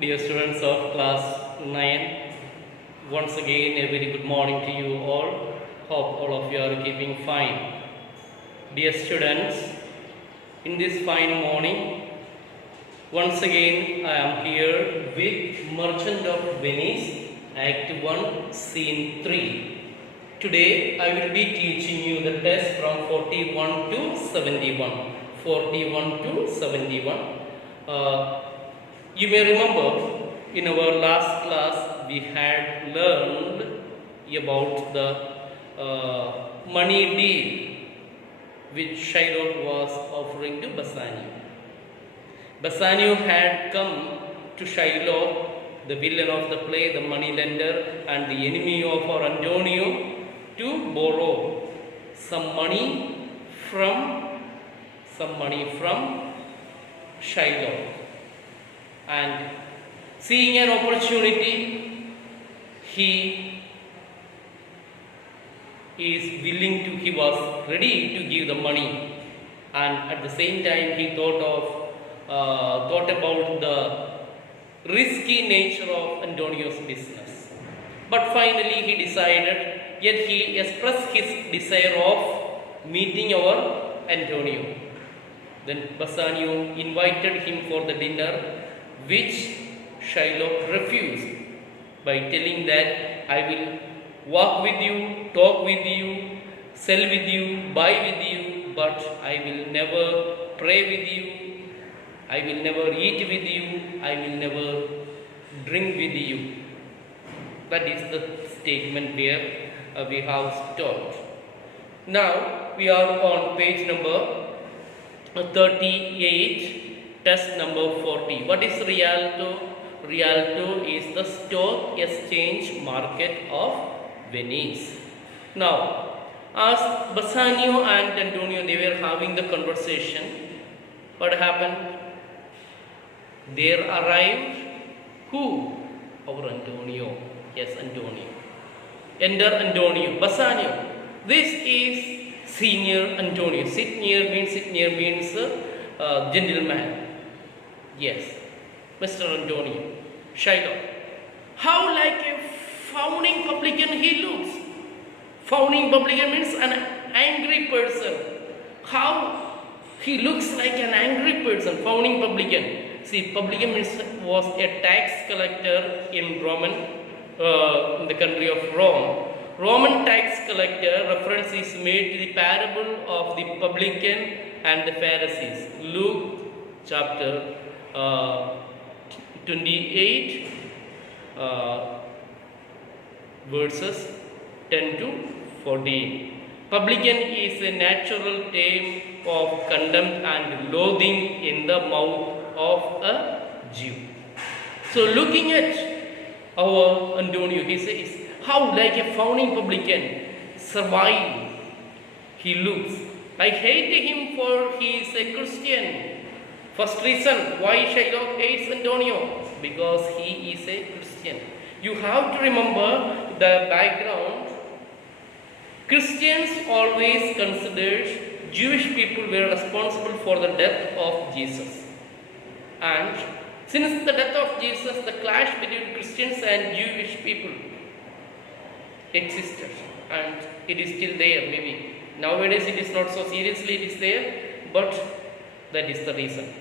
Dear students of class 9, once again a very good morning to you all. Hope all of you are keeping fine. Dear students, in this fine morning, once again I am here with Merchant of Venice, Act 1, Scene 3. Today I will be teaching you the test from 41 to 71. 41 to 71. You may remember in our last class we had learned about the money deal which Shylock was offering to Bassanio. Bassanio had come to Shylock, the villain of the play, the money lender and the enemy of our Antonio, to borrow some money from Shylock. And seeing an opportunity, he was ready to give the money, and at the same time he thought about the risky nature of Antonio's business. But finally he decided, yet he expressed his desire of meeting our Antonio. Then Bassanio invited him for the dinner, which Shylock refused by telling that I will walk with you, talk with you, sell with you, buy with you, but I will never pray with you, I will never eat with you, I will never drink with you. That is the statement where we have stopped. Now we are on page number 38. Test number 40. What is Rialto? Rialto is the stock exchange market of Venice. Now, as Bassanio and Antonio, they were having the conversation, what happened? There arrived who? Our Antonio. Yes, Antonio. Enter Antonio. Bassanio. This is senior Antonio. Senior means gentleman. Yes, Mr. Antonio. Shylock. How like a fawning publican he looks. Fawning publican means an angry person. How he looks like an angry person. Fawning publican. See, publican was a tax collector in in the country of Rome. Roman tax collector reference is made to the parable of the publican and the Pharisees. Luke chapter 28 verses 10 to 14. Publican is a natural term of contempt and loathing in the mouth of a Jew. So looking at our Antonio, he says, how like a fawning publican, servile he looks. I hate him for he is a Christian. First reason why Shylock hates Antonio, because he is a Christian. You have to remember the background. Christians always considered Jewish people were responsible for the death of Jesus. And since the death of Jesus, the clash between Christians and Jewish people existed, and it is still there. Maybe nowadays it is not so seriously it is there, but that is the reason.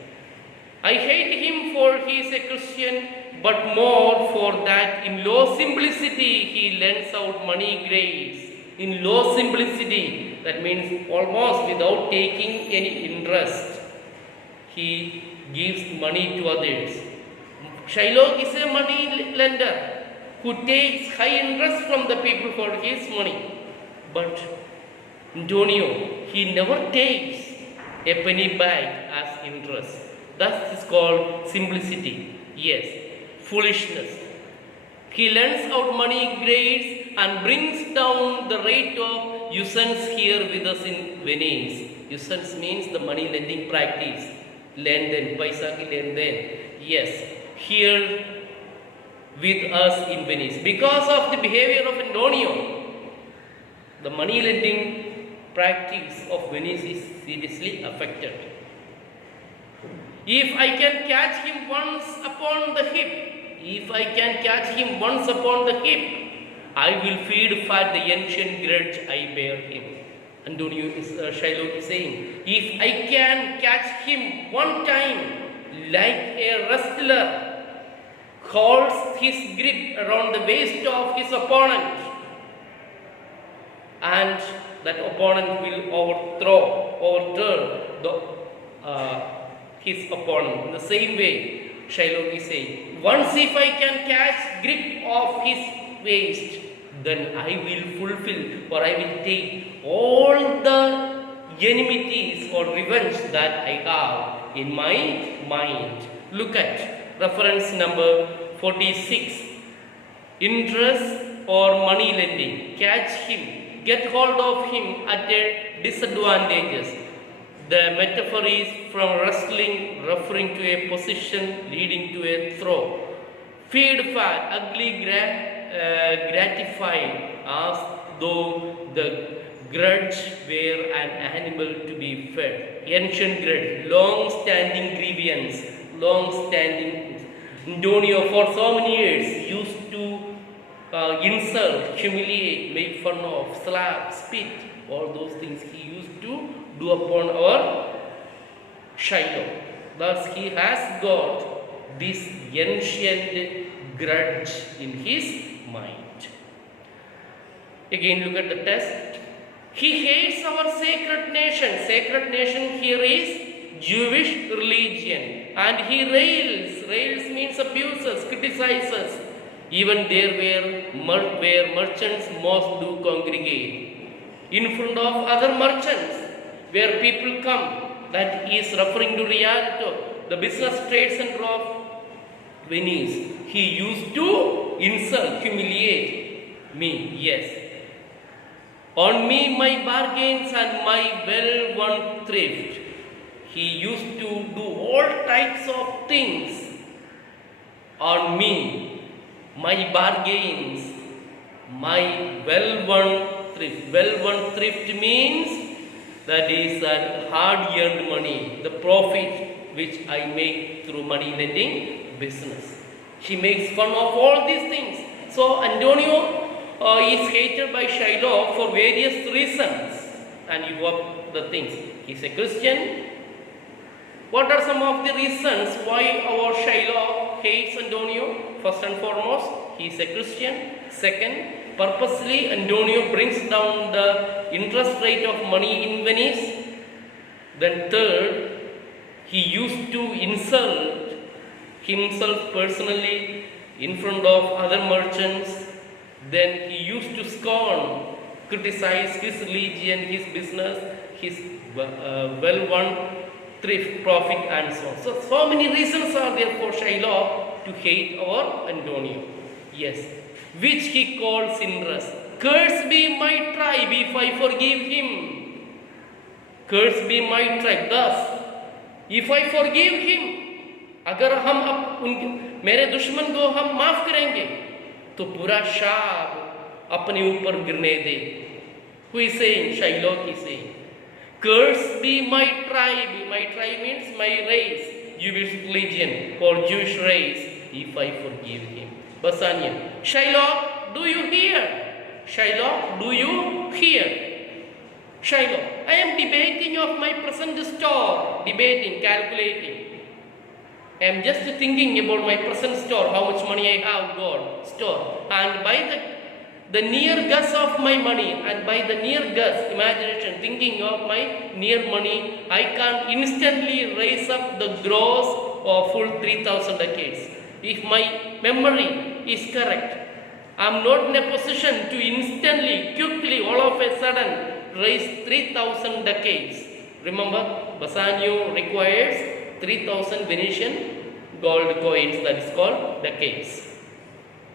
I hate him for he is a Christian, but more for that in low simplicity he lends out money grades. In low simplicity, that means almost without taking any interest, he gives money to others. Shylock is a money lender who takes high interest from the people for his money. But Antonio, he never takes a penny back as interest. That is called simplicity. Yes, foolishness. He lends out money grades and brings down the rate of usance here with us in Venice. Usance means the money lending practice. Lend paisa ki lend. Yes, here with us in Venice. Because of the behavior of Antonio, the money lending practice of Venice is seriously affected. If I can catch him once upon the hip, if I can catch him once upon the hip, I will feed fat the ancient grudge I bear him. Antonio Shylock is saying, if I can catch him one time, like a wrestler holds his grip around the waist of his opponent, and that opponent will overturn his opponent. In the same way, Shylock is saying, once if I can catch grip of his waist, then I will fulfill, or I will take all the enmities or revenge that I have in my mind. Look at reference number 46. Interest or money lending. Catch him, get hold of him at a disadvantage. The metaphor is from wrestling, referring to a position leading to a throw. Feed fat, ugly gratified, as though the grudge were an animal to be fed. Ancient grudge, long-standing grievance, long-standing. Antonio for so many years used to insult, humiliate, make fun of, slap, spit, all those things he used to do upon our Shylock. Thus he has got this ancient grudge in his mind. Again look at the text. He hates our sacred nation. Sacred nation here is Jewish religion. And he rails. Rails means abuses, criticizes. Even there where merchants most do congregate. In front of other merchants, where people come, that is referring to Rialto, the business trade center of Venice. He used to insult, humiliate me, yes. On me my bargains and my well-won thrift. He used to do all types of things on me. My bargains, my well-won thrift. Well-won thrift means that is hard-earned money, the profit which I make through money lending business. He makes fun of all these things. So Antonio is hated by Shylock for various reasons, and you have the things. He's a Christian. What are some of the reasons why our Shylock hates Antonio? First and foremost, he is a Christian. Second, purposely Antonio brings down the interest rate of money in Venice. Then third, he used to insult himself personally in front of other merchants. Then he used to scorn, criticize his religion, his business, his well-won thrift, profit, and so on. So many reasons are there for Shylock to hate our Antonio. Yes, which he calls interest. Cursed be my tribe if I forgive him. Cursed be my tribe. Thus, if I forgive him, अगर हम मेरे दुश्मन को हम माफ करेंगे, तो पूरा शाप अपने ऊपर गिरने दे. Who is saying? Shylock is saying. Cursed be my tribe. My tribe means my race, Jewish religion or Jewish race, if I forgive him. Bassanio. Shylock, do you hear? Shylock, do you hear? Shylock, I am debating of my present store. Debating, calculating. I am just thinking about my present store, how much money I have got, store. And by the near guess of my money, and by the near guess, imagination, thinking of my near money, I can instantly raise up the gross or full 3,000 decades. If my memory is correct, I am not in a position to instantly, quickly, all of a sudden, raise 3,000 decades. Remember, Bassanio requires 3,000 Venetian gold coins, that is called decades.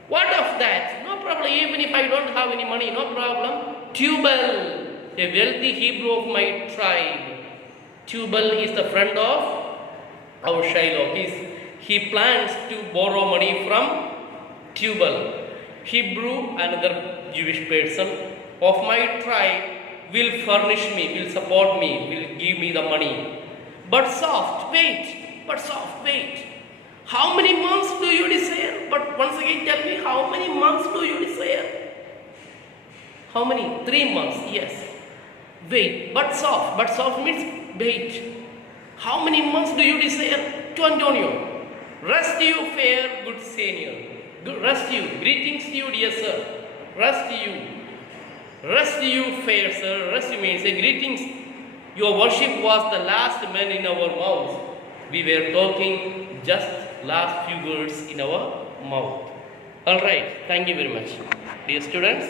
What of that? No problem, even if I don't have any money, no problem. Tubal, a wealthy Hebrew of my tribe. Tubal is the friend of our Shylock. He plans to borrow money from Tubal. Hebrew, another Jewish person of my tribe, will furnish me, will support me, will give me the money. But soft, wait. but soft. Wait. How many months do you desire? But once again tell me, how many months do you desire? How many? 3 months, yes. Wait, but soft. But soft means wait. How many months do you desire? To Antonio. Rest you, fair, good senior. Rest you. Greetings to you, dear sir. Rest you. Rest you, fair sir. Rest you means greetings. Your worship was the last man in our mouth. We were talking just last few words in our mouth. Alright, thank you very much. Dear students.